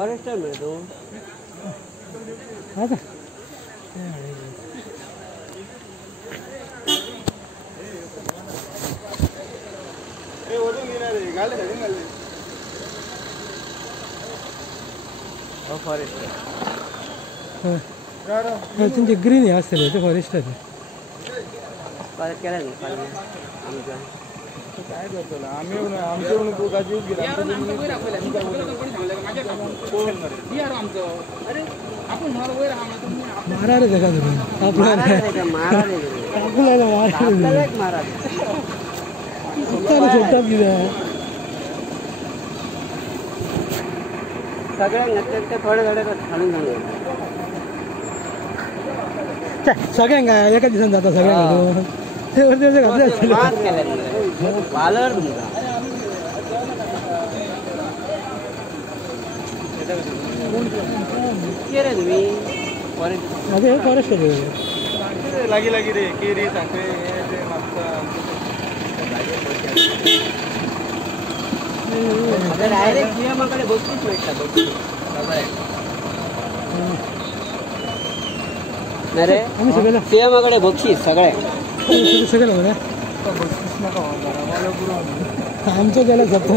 forester मिळतो आता तुमचे ग्रीन हे असतले ते फॉरेस्टर केला नाही काय करतो आम्ही आमच्या गाजी मारा रे का तुम्ही आपल्याला सोडतात की सगळ्यांना थोडे थोडे घालून सगळ्यांना एका दिवसात जातात सगळ्यांना वालर तुम्ही अरे फॉरेस्ट लागी लागी रे केरी साखरे डायरेक्ट सीएमकडे बक्षीस भेटतात अरे सीएमकडे बक्षीस सगळ्या सगळं बघा आमचं त्याला जप्त